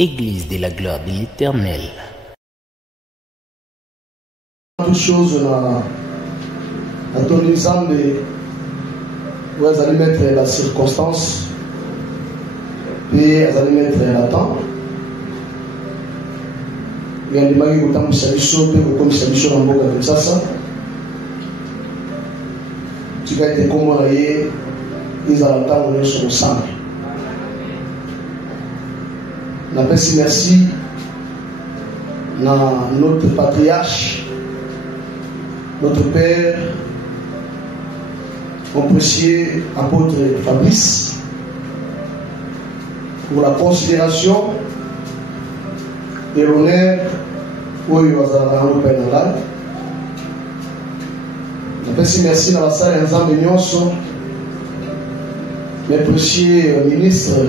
Église de la gloire de l'Éternel. Toute chose à ton exemple, vous allez mettre la circonstance et vous allez mettre la temps. Il y a des gens qui ont mis la mboka comme ça. Tu vas être comme on a eu, ils ont le temps de se ensemble. On appelle merci à notre patriarche, notre père, mon précieux apôtre Fabrice, pour la considération et l'honneur où il va avoir un père dans l'âme. On appelle merci à la salle ensemble de Nyonso, mes précieux ministres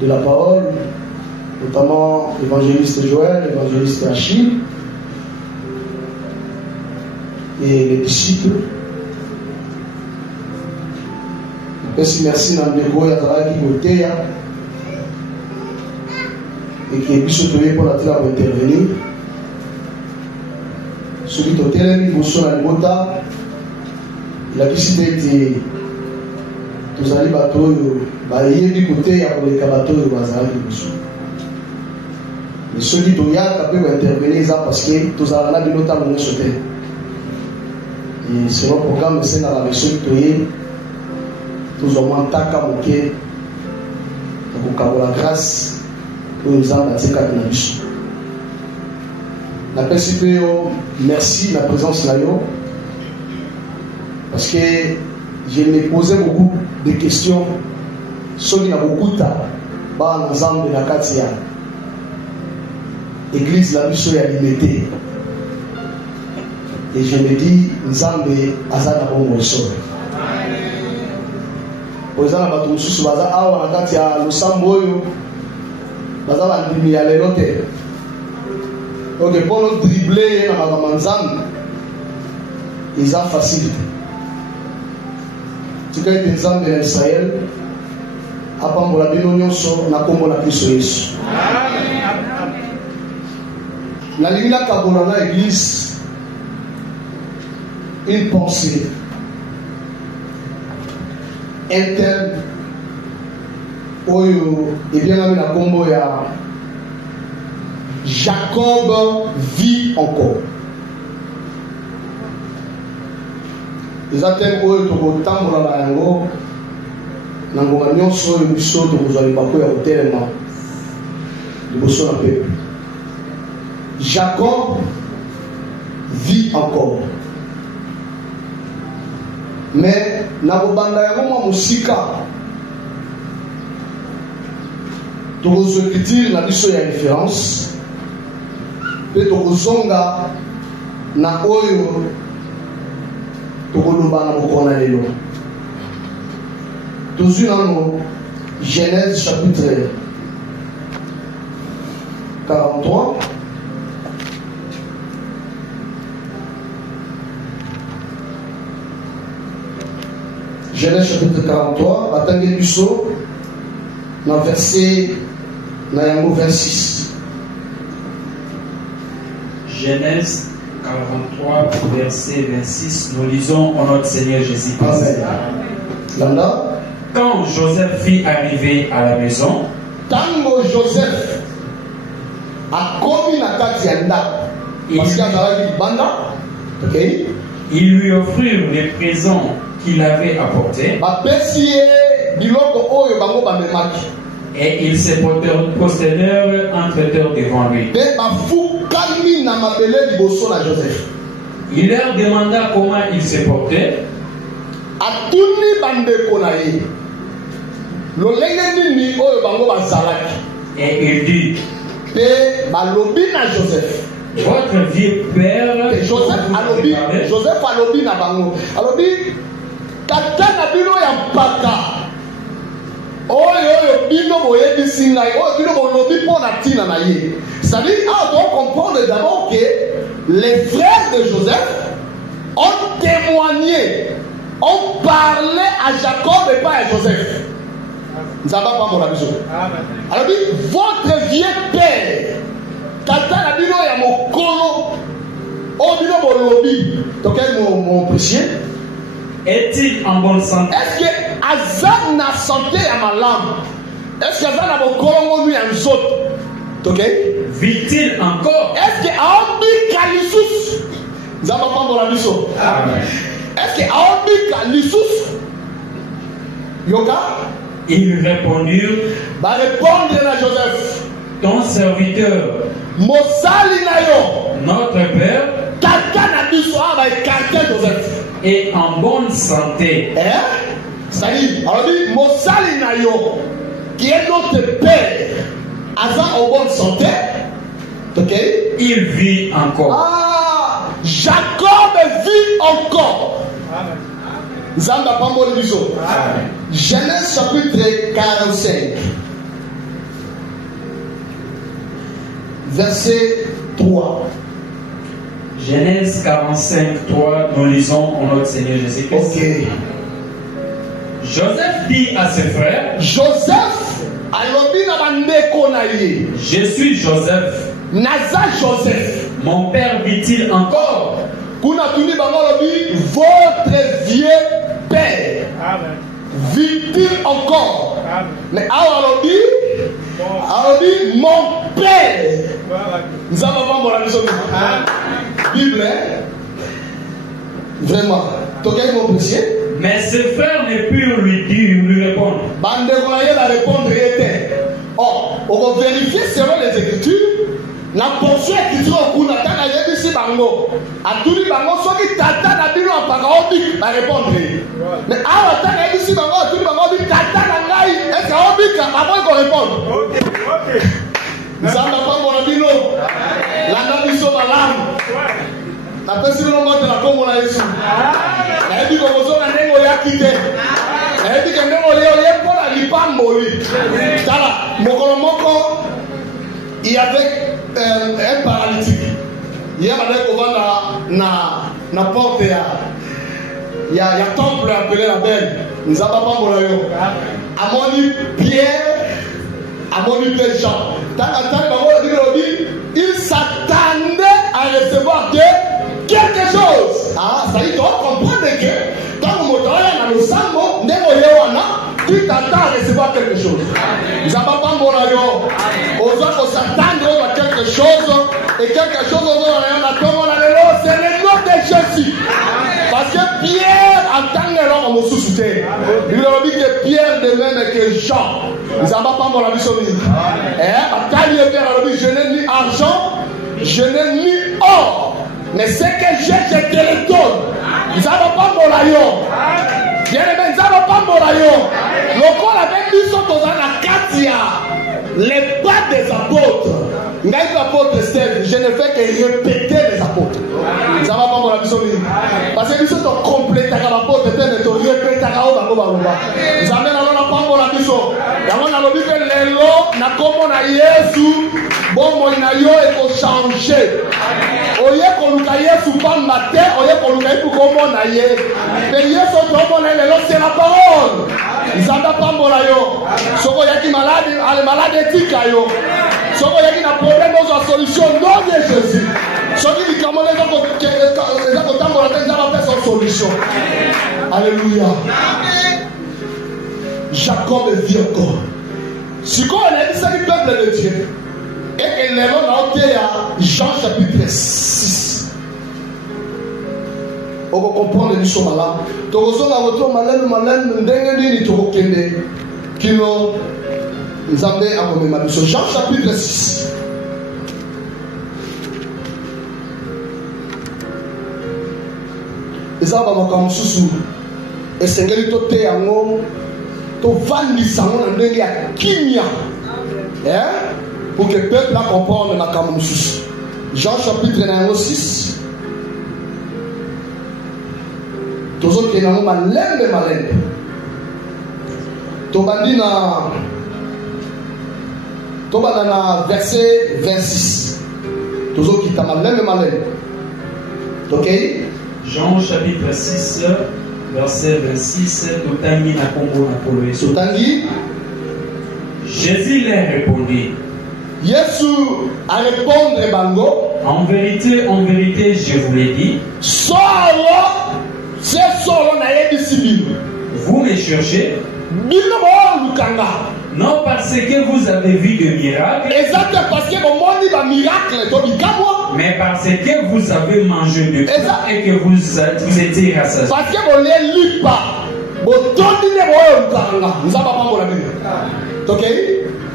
de la parole, notamment l'évangéliste Joël, l'évangéliste Achille et les disciples. Merci à Ndeko Yazara qui Goteya et qui est bisotoyé pour la terre pour intervenir. Celui qui est télé, Bousson Alibota, il a décidé de tous les bateaux, il y a du côté, il y a des bateaux de Bazar qui Bousson. Mais celui qui est capable d'intervenir parce que tous les là, il a des sauté. Et c'est le programme, c'est dans la version qui tous au moins taka moké donc la grâce pour nous en bâtir quatre nabish. La PCP merci la présence là parce que je me posais beaucoup de questions sur qui n'a beaucoup de temps dans l'ensemble de la Katia église la mission est limitée et je me dis Nzambe azana bon sort. Pour exemple, bato mususu baza awa na kati ya losambo oyo baza bandimi ya lelo te. Ok, pour dribbler na makambo nzambe eza facilité. Tika ete nzambe na Israel apambola bino nyonso na kombo na Kristo Yesu. Nalingi nakabona na église une pensée interne oyo ebiangami na kombo ya Jacob vit encore. Eza teme oyo tokotambola na yango na ngonga nyonso oyo biso tokozwa libaku ya kotelema liboso na peuple. Jacob vit encore. Mais na kobanda yango mwa mosika tokozwa écriture na biso ya référence mpe tokozonga na oyo tokoloba na mokolo na lelo. Tozwi nano Genèse chapitre 43. Genèse chapitre 43, Batangue Busso, dans verset 26. Genèse 43, verset 26, nous lisons au nom de Seigneur Jésus-Christ. Quand Joseph fut arrivé à la maison, Tango Joseph a commis la Katianda, parce qu'il y a banda, ils lui offrirent les présents qu'il avait apportés. Et ils se prosternèrent entre terre devant lui. Il leur demanda comment il se portait. Et il dit, votre vieux père, Joseph alobi na bango alobi tata na bino ya mpaka oyo bino boyebisi ngai oyo bino bolobi mpo na ntina na ye. C'est-à-dire on doit comprendre d'abord que les frères de Joseph ont témoigné, ont parlé à Jacob et pas à Joseph. Nzamba pambola biso. Alors dit votre vieux père tata na bino ya mokolo o bino bolobi donc mon précieux est-il en bonne santé? est-ce que azan na santé ya malamu? Est-ce que azan na bokolo ngonu ya nzoto? OK? Vit-il encore? Est-ce que aobi kalisusu? Nzamba pambola biso. Amen. Est-ce que aobi kalisusu? Yoka? Ils répondirent, Va répondre à Joseph. ton serviteur, Mosali na yo. notre père, Tata na biso va écarter Joseph. est en bonne santé. Ça dit, alors dit, Mosali na yo, qui est notre père, Asa en bonne santé. OK? Il vit encore. Ah, Jacob vit encore. Zamba pamboli biso. Genèse chapitre 45. Verset 3. Genèse 45, 3, nous lisons en notre Seigneur Jésus-Christ. OK. Joseph dit à ses frères, Joseph alobi na bandeko na ye. je suis Joseph. Naza Joseph. Mon père vit-il encore? Kuna tuni bango alobi votre vieux père. Amen. Vit-il encore? Amen. Mais alobi mon père. Nous avons pas mon ami. Bible, hein? Vraiment. Toquez mon précieux. Mais ses frères ne purent lui répondre. Bande de la répondre était. Or, on va vérifier selon les Écritures. La portion écriture au coup n'a pas été ici bango. A tout dit bango, soit qui tata n'a pas en parole, va répondre. Mais à la tata ici bango, a tout dit bango, dit tata n'a pas eu. Est-ce qu'on a dit qu'avant qu'on réponde? Ok. Nous avons pas mon abino. La nabiso malam. La personne non de la Congo na Yesu. Na dit qu'on a nengo ya kite. Na dit que nengo le pour la lipamboli. Tala mokolo moko il y avait un paralytique. Il y a na porte il y a temple appelé la Belle. Nous avons pas mon ayo. Amoni Pierre, Amoni Pierre Jean. Il s'attendait à recevoir quelque chose. Ah, ça y doit comprendre que quand vous montez dans le sang, tu t'attends à recevoir quelque chose. Nous avons pas mon ayo. On doit s'attendre à quelque chose. Et quelque chose, c'est le nom de Jésus. Parce que Pierre, en tant que l'homme, on se soutient. Il a dit que Pierre de même que Jean. Nous n'avons pas mon ami sur lui. Je n'ai ni argent, je n'ai ni or. Mais ce que j'ai, je te le donne. Nous n'avons pas mon rayon. Bien aimé, nous n'avons pas mon rayon. Le corps avait mis son dans la Katia. Les pas des apôtres. Je ne fais que répéter les apôtres. Nous n'avons pas mon ami sur lui. Parce que nous sommes complètes à l'apôtre. Peut-être que nous répétons à l'apôtre. Nous avons pas mon ami sur lui. Nous avons dit que les lois n'a comme on a Jésus. Bon, mon aïe est changé. Oye qu'on nous caille sous pas matin, oye qu'on nous caille pour qu'on m'en aille. Mais Jésus, c'est la parole. Ils n'ont pas mon aïe. Ce qu'on y a qui malade, les malades éthiques aïe. Ce qu'on y a qui a problème dans la solution, non de Jésus. Ce qui dit comment les gens ont fait son solution. Alléluia. Jacob vit encore. Si on a dit ça du peuple de Dieu. Et que les gens ont Jean chapitre 6. On va comprendre les choses là. Donc, on va retrouver Jean chapitre 6. Et ça va me sous. Et c'est que tu es en haut. Tu vas en Kimia. Pour que le peuple comprenne la Kamoussus. Jean chapitre 6. Tous autres qui n'ont pas malin. Tu vas dans verset 26. Tous autres qui n'ont pas malin. Ok? Jean chapitre 6, verset 26. Totangi na Congo na Polo. Totangi. Jésus leur répondit. Yesu a répondre bango. En vérité, je vous l'ai dit. Solo, c'est solo na yedisibi. Vous me cherchez. Bino bo lukanga. Non parce que vous avez vu de miracles. Exact parce que bon moni ba miracle to bikabwa. Mais parce que vous avez mangé de pain et que vous étiez rassasiés. Parce que bon les lipa. Bon tondi ne bo lukanga. Nzaba pambo la Bible. OK?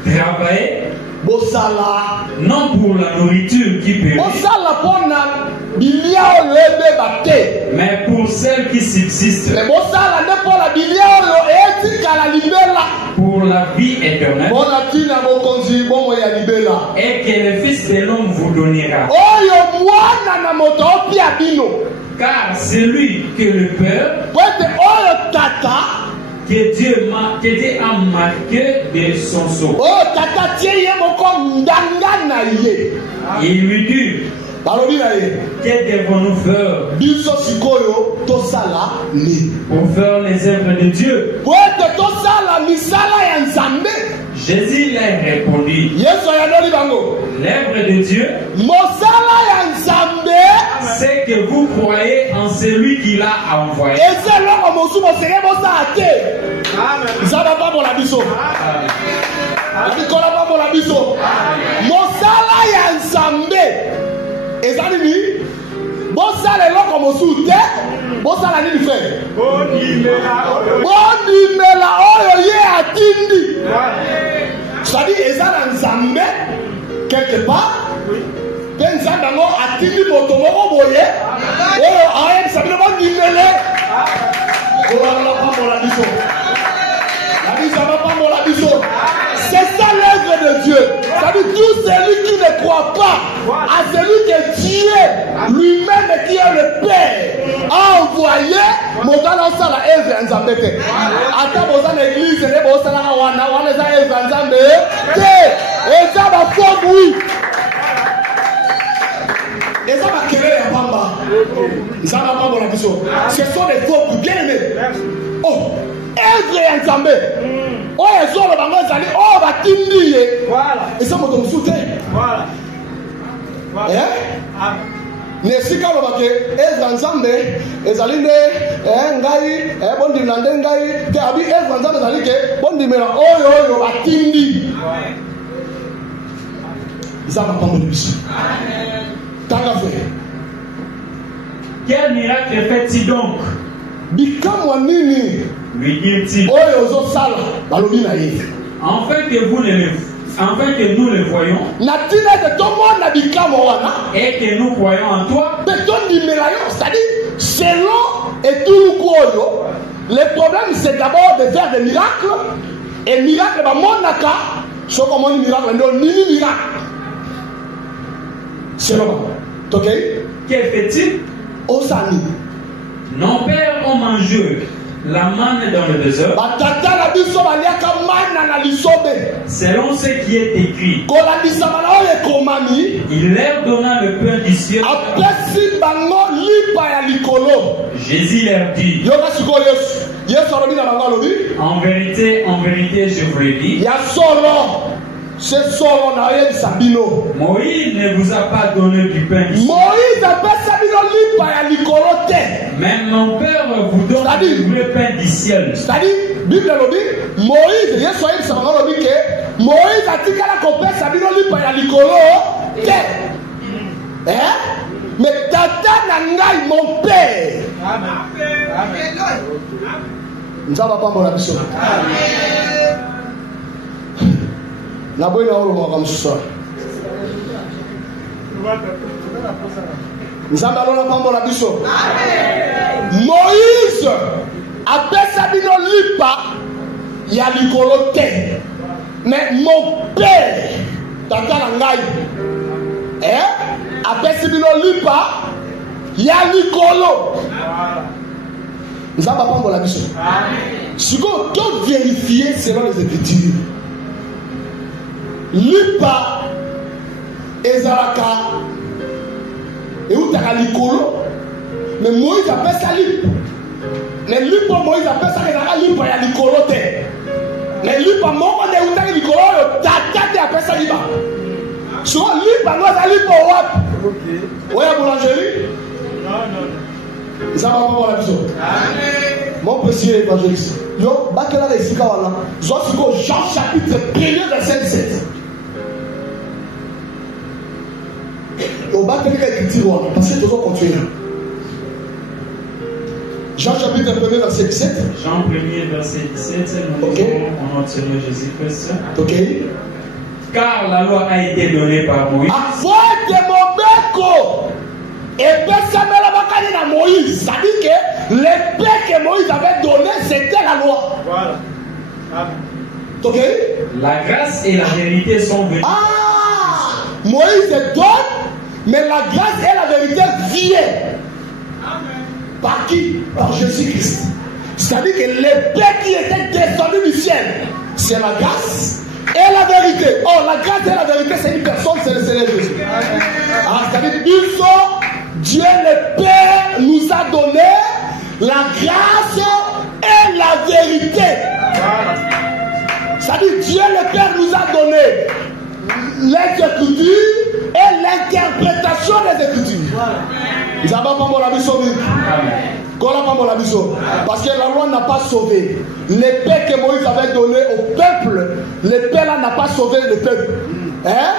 Travaillez. Bosala. Non pour la nourriture qui périt. Bosala pona bilia olebe bate. Mais pour celle qui subsiste. Mais bosala ne pour la bilia olo eti kala libela. Pour la vie éternelle. Bona tina bo konzi bomo ya libela. Et que le Fils de l'homme vous donnera. Oyo mwana na moto opia bino. Car c'est lui que le Père. Pote oyo tata. Que Dieu a marqué de son sceau. Oh, tata tie ye moko ndanga na ye. Il lui dit. Balobi na ye. Que devons-nous faire? Biso sikoyo tosala ni. Pour faire les œuvres de Dieu. Pote tosala misala ya Nzambe. Jésus leur répondit. Yesu ya doli bango. L'œuvre de Dieu. Mosala ya Nzambe. C'est que vous croyez en celui qui l'a envoyé. Et c'est là que Mosu Mosere Mosa ate. Nzaba pa mola biso. Nikola pa mola biso. Mosala ya Nzambe. Ezali ni. Bosala eloko Mosu te. Bosala nini fe? Bondimela oyo ye atindi. C'est-à-dire ezala Nzambe quelque part. Nzambe ngo atindi moto moko boye. Oyo ayebisa bino bondimele. Oyo pambola biso. La biso va pambola biso. C'est ça l'œuvre de Dieu. C'est-à-dire tout celui qui ne croit pas à celui que Dieu lui-même qui est le Père a envoyé Motala Sala Eve Nzambe te. Ata boza na église ne boza na wana za Eve Nzambe te. Eza ba fo oui. Eza ba kelele ya pamba. Nzamba pamba la biso. Ce sont des faux bien aimés. Oh, Eve ya Nzambe. Oh, ezolo bango ezali oh batindi ye. Voilà. Eza moto musute. Voilà. Nesika lobake Ezra Nzambe ezali nde ngai bondimela nde ngai te abi Ezra Nzambe ezali ke bondimela oyo batindi. Nzambe pambola biso. Tanga fe. Quel miracle fait-il donc? Bikamwa nini? Lui dit-il. Oyo ozosala balobi na ye. Afin que nous le voyons. Natina de tout monde na bikamwa wana. Et que nous croyons en toi. C'est-à-dire, selon et tout koyo, le problème c'est d'abord de faire des miracles. Et miracle ba monaka, so comme un miracle, non mini miracle. C'est normal. OK? Que fait-il? Osani. Nos pères ont mangé la manne dans le désert. Selon ce qui est écrit. Il leur donna le pain du ciel. Jésus leur dit. En vérité, je vous le dis. C'est solo na ye sabino. Moïse ne vous a pas donné du pain. Moïse a pas sabino lipa ya likolo te. Même mon père vous donne le pain du ciel. C'est-à-dire, Bible le dit, Moïse, Yesu ayi sabano le dit que Moïse a tikala ko pesa sabino lipa ya likolo te. Mais tata na ngai mon père. Amen. Nzaba pambola biso. Amen. La bonne heure comme ça. Nous allons prendre la biso. Moïse a fait bino lipa ya likolo te. Mais mon père tata ngai a fait bino lipa ya likolo. Nous allons prendre la biso. Si vous tout vérifier selon les Écritures. Lipa ezalaka eutaka likolo mais Moïse appelle ça lipa mais lipa Moïse appelle ça ezalaka lipa ya likolo te mais lipa moko nde eutaki likolo tata te appelle ça liba. Souvent, liba, nous allons liba au wap. Oui, à boulangerie. Non. Ça va pas voir la vision. Mon précieux évangéliste. Yo, bakela les sikawana. Jean chapitre 1er verset 17. Yo, bakela les écritures parce que tu dois continuer. Jean chapitre 1er verset 17. Jean 1er verset 17, nous lisons en notre Seigneur Jésus-Christ. Ok. Car la loi a été donnée par Moïse. Avant de Mobeko, et personne ne l'a pas dit à Moïse. Ça dit que l'épée que Moïse avait donnée, c'était la loi. Voilà. Amen. Ok. La grâce et la vérité sont venues. Ah, Moïse donne, mais la grâce et la vérité viennent. Par qui? Par Jésus-Christ. C'est-à-dire que l'épée qui était descendue du ciel, c'est la grâce et la vérité. Oh, la grâce et la vérité, c'est une personne, c'est le Seigneur Jésus. Ah, c'est-à-dire Dieu le Père nous a donné la grâce et la vérité. C'est-à-dire Dieu le Père nous a donné les Écritures et l'interprétation des Écritures. Nous n'avons pas mon ami sauvé. Parce que la loi n'a pas sauvé. L'épée que Moïse avait donnée au peuple, l'épée là n'a pas sauvé le peuple. Hein?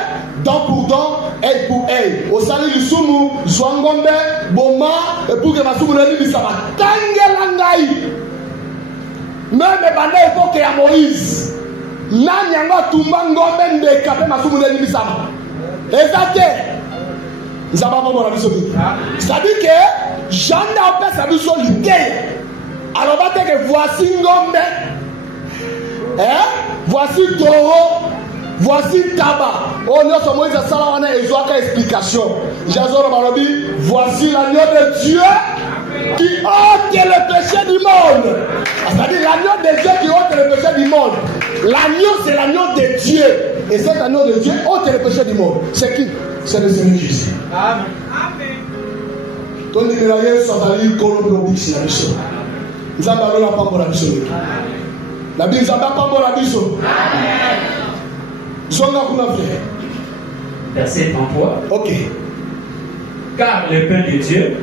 Dent pour dent, œil pour œil. Au salut du Soumu, Zouangombe, Boma, et pour que ma Soumu ne dise ça va. Tangelangaï. Même pendant l'époque de Moïse, Nanyanga Tumbangombe de Kapé, ma Soumu ne dise ça va. Exactement. C'est-à-dire que Jean n'a pas sa vision l'idée. Alors, on va dire que voici Ngombe, voici Toro, voici Taba. On a sur Moïse Salawana et Zoaka explication. Jazor Malobi, voici l'agneau de Dieu qui ôte le péché du monde. C'est-à-dire l'agneau de Dieu qui ôte le péché du monde. L'agneau, c'est l'agneau de Dieu. Et cet agneau de Dieu ôte le péché du monde. C'est qui? C'est le Seigneur Jésus. Amen. Ton numéro est sur la ligne Colombo-Bix, la mission. Nous avons parlé la parole de la mission. La Bible, nous avons parlé de la mission. Verset 33. Ok. Car le pain de Dieu,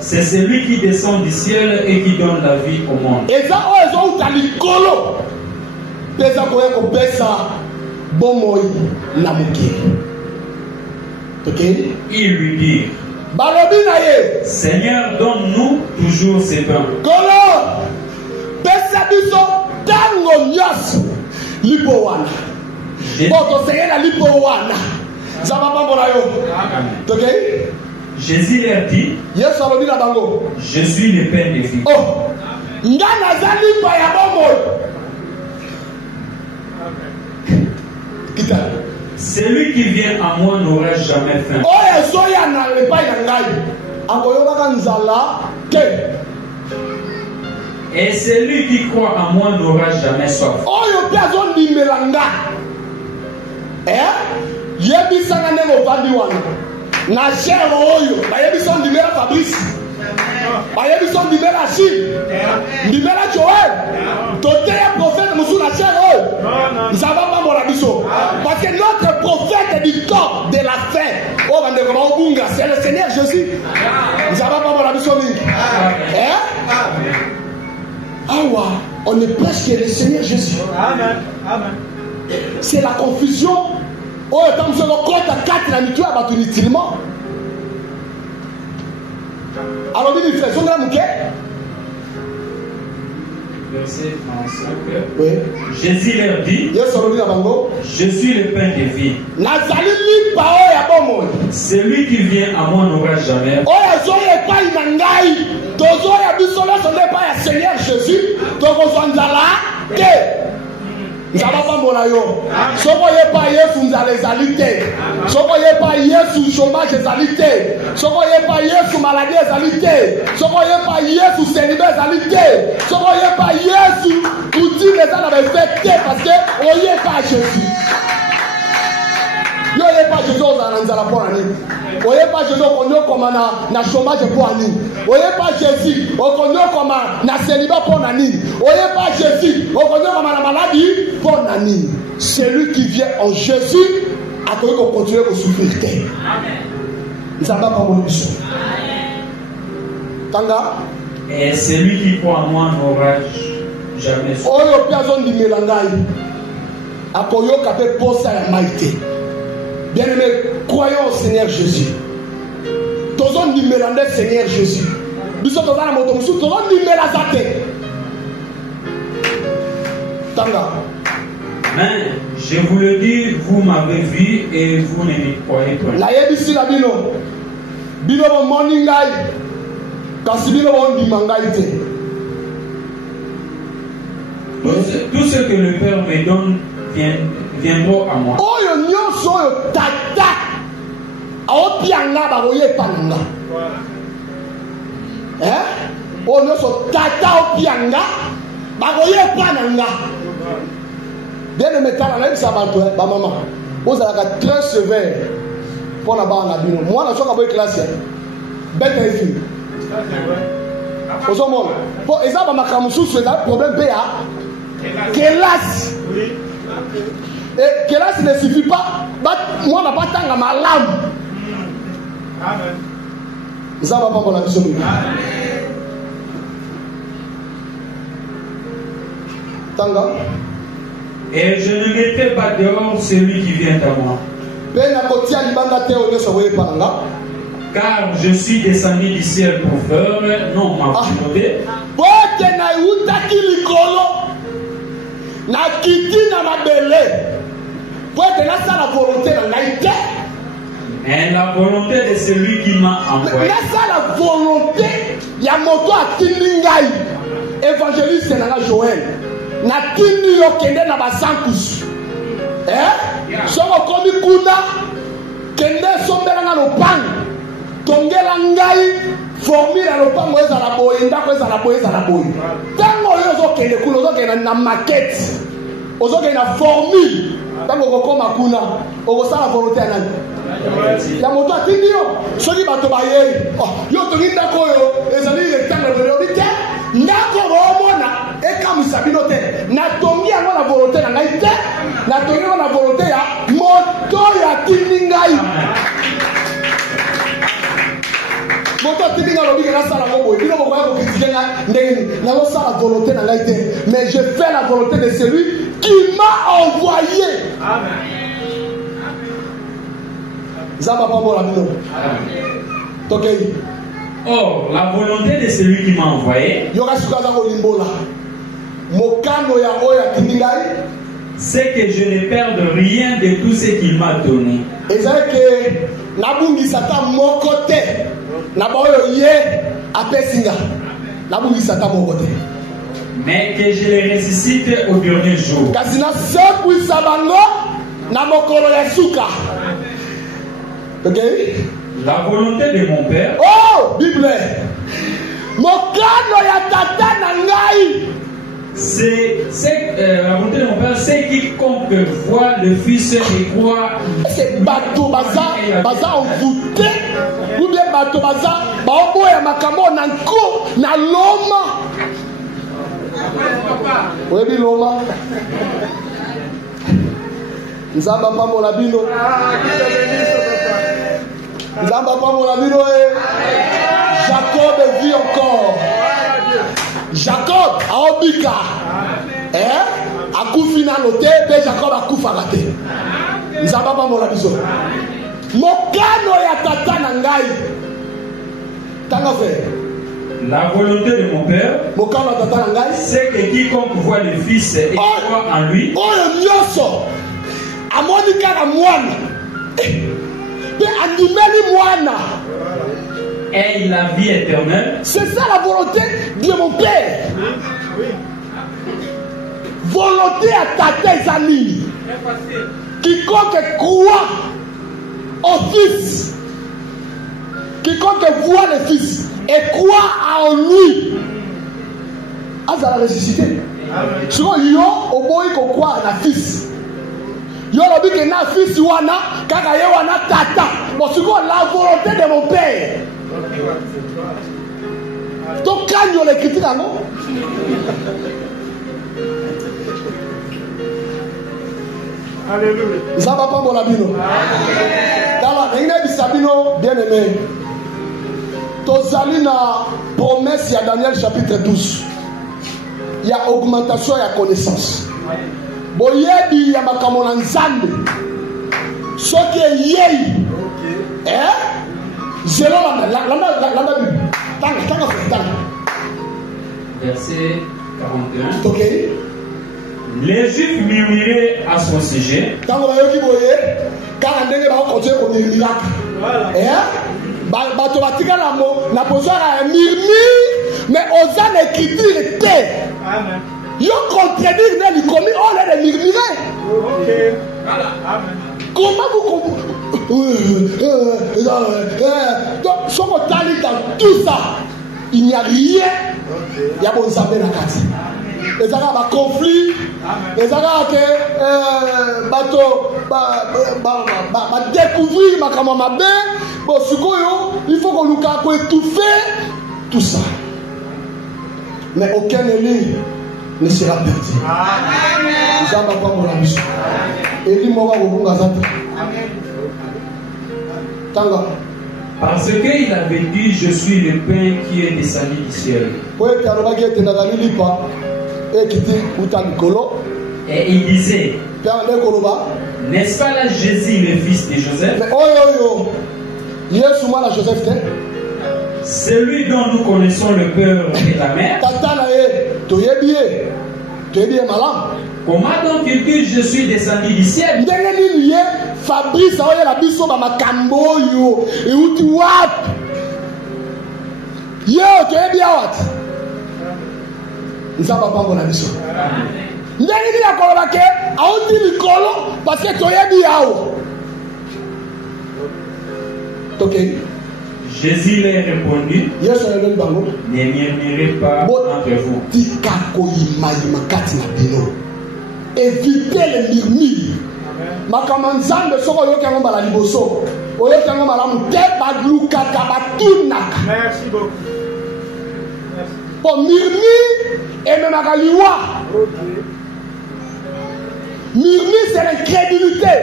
c'est celui qui descend du ciel et qui donne la vie au monde. Et ça, ils ont dit Colo. Bon Namuki. Ok? Il lui dit, Seigneur, donne-nous toujours ces pains. Kolo, Pesabiso, Tango Nyos, Lipowana. Bon, Seigneur, la Lipowana. Ça va pas pour la ok? Jésus leur dit, je suis le pain des vies. Oh, Ngana Zali Payabomo. Celui qui vient à moi n'aura jamais faim. Et celui qui croit en moi n'aura jamais soif. Parce que notre prophète du temps de la fin, c'est le Seigneur Jésus. Nous avons pas mon mission. On ne prêche que le Seigneur Jésus. C'est la confusion. Oh, tant que le compte à 4 la mutuelle va tout utilement. Alors, il fait son grand bouquet. Verset 35. Oui. Jésus leur dit, je suis le pain de vie. Celui qui vient à moi n'aura jamais. Seigneur Jésus, nous n'avons pas mon ayo. Si vous voyez pas Yesu, vous allez alité. Si vous voyez pas Yesu, chômage est alité. Si vous voyez pas Yesu, maladie est alité. Si vous voyez pas Yesu, célibat est alité. Si vous voyez pas Yesu, vous dites les gens avaient fêté parce que vous voyez pas Jésus. Yo yé pas Jésus aux ananzala pour ani. Oyé pas Jésus au konyo comme na chômage pour ani. Oyé pas Jésus au konyo comme na célibat pour nani. Oyé pas Jésus au konyo comme na maladie pour nani. Celui qui vient en Jésus a connu qu'on continue à souffrir. Amen. Ils n'ont pas mon mission. Tanga. Et celui qui croit en moi n'aura jamais souffert. Oyo piazon di melangai. Akoyo kape posa ya maïté. Bien-aimé, croyons au Seigneur Jésus. Tozon di melandais Seigneur Jésus. Biso tozana moto musu tozon di melazate. Tanga. Mais je vous le dis, vous m'avez vu et vous ne me croyez pas. La yebisi la bino. Bino bo moningai. Kasi bino bo ndimangai te. Tout ce que le Père me donne viendra à moi. Oyo nyonso oyo tata aopianga bakoye pananga. Oyo nyonso tata opianga bakoye pananga. Bien aimé tala na bisa bantu ba mama. Ozalaka très sévère pour na ba na bino. Moi na soka boy classe. Bête ici. Ozomona. Pour ezaba makamususu ezaba problème PA. Kélas. Et kélas ne suffit pas. Moi, je ne vais pas tanga ma lame. Amen. Ça va pas pour la mission. Tanga. Et je ne mettrai pas dehors celui qui vient à moi. Car je suis descendu du ciel pour faire non ma volonté. Na kiti na mabele pour être là ça la volonté de l'aïté. Mais la volonté de celui qui m'a envoyé. Là ça la volonté ya moto atingai évangéliste na Joël na tindi yo kende na basankus soko komi kuna kende sombela na lopango tongela ngai formule à lopango ezala boye ndako ezala boye tango yo ozokende kuna ozokende na maquette ozokende na formule tango okokoma kuna okosala volonté ya nani ya moto atindi yo soki bato bayei yo tongi ndako oyo ezali rectangle lobi te ndako boomona ekamwisa bino te natongi yango na volonté na ngai te natongi yango na volonté ya moto oyo atindi ngai. Moto atindi ngai lobi ke nasala ngo boye bino bokoya kokritike nga ndenge nini nazosala volonté na ngai te mais je fais la volonté de celui qui m'a envoyé. Amen. Zamba pambola bino. Tokei. Or, la volonté de celui qui m'a envoyé, c'est que je ne perde rien de tout ce qu'il m'a donné. Mais que je les ressuscite au dernier jour. Ok? La volonté de mon père. Oh, Bible. C'est la volonté de mon père, c'est quiconque voit le Fils et croit. C'est bateau baza envoûté. Ou bien bateau baza baobo ya makamo nanko na loma. Oui, bi loma. Nzamba pambo la bino. Jacob vit encore. Jacob a obika. Akufina lote pe Jacob akufa gate. Nzamba pa mola biso. Mokano ya tata na ngai. Tanga fe. La volonté de mon père, c'est que quiconque voit le Fils et croit en lui. Oh nyoso. Amonika na mwana. Et la vie éternelle. C'est ça la volonté de mon Père. Volonté à tes amis. Quiconque croit au Fils, quiconque voit le Fils et croit en lui, a la ressuscité. Sinon, il y a au boy qu'on croit à la Fils. Yo lobi que na fils wana kaka ye wana tata. Bon c'est quoi la volonté de mon père. Donc quand yo l'écrit là non. Alléluia. Ça va pas mon abino. Dans la nene bisabino bien aimé. Tozali na promesse ya Daniel chapitre 12. Il y a augmentation et connaissance. Boyebi ya makambo na nzambe. Soki yei. Zéro la Bible. Verset 41. OK. Les Juifs murmuraient à son sujet. Tant que bayoki boye, quand ndenge ba continuer ko miracle. Bato batika na mo na besoin à murmure mais osa l'écriture té. Amen. Yo contredire ne li commis on est de murmurer. OK. Voilà. Amen. Comment vous donc si on tali dans tout ça, il n'y a rien. Il y a bon saber na kati. Les arabes ba conflit, les arabes que bato ba découvrir makama mabe, bon sikoyo, il faut qu'on nous ko étouffer tout ça. Mais aucun élu ne sera perdu. Amen. Nous avons pas mon mission. Élu mo ba ko ngazata. Amen. Tanga. Parce qu'il avait dit, je suis le pain qui est descendu du ciel. Et il disait, n'est-ce pas là Jésus, le fils de Joseph? Celui dont nous connaissons le père et la mère. Comment donc il dit je suis descendu du ciel? Fabrice a la biso ba makambo yo e uti wat yo to e bia wat nzaba pa bona biso ndeni ni akola ke a uti likolo parce que to e bia o OK. Jésus leur répondit, ne murmurez pas entre vous. Évitez les murmures. Makamanzambe soko yokango bala liboso. Oyokango malamu te bagluka kabatunaka. Merci beaucoup. Pour murmure et même akaliwa. Murmure c'est l'incrédulité.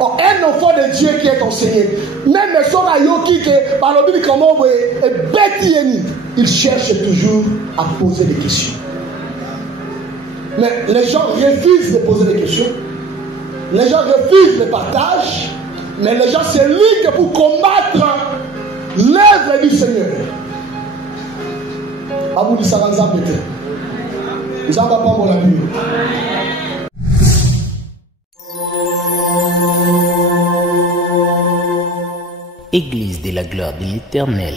Oh, un enfant de Dieu qui est enseigné. Même les sora yoki que par le but comment il cherche toujours à poser des questions. Mais les gens refusent de poser des questions. Les gens refusent le partage. Mais les gens se liguent pour combattre l'œuvre du Seigneur. Abou di Saranza Pété. Nous avons pas mon ami. Église de la gloire de l'Éternel.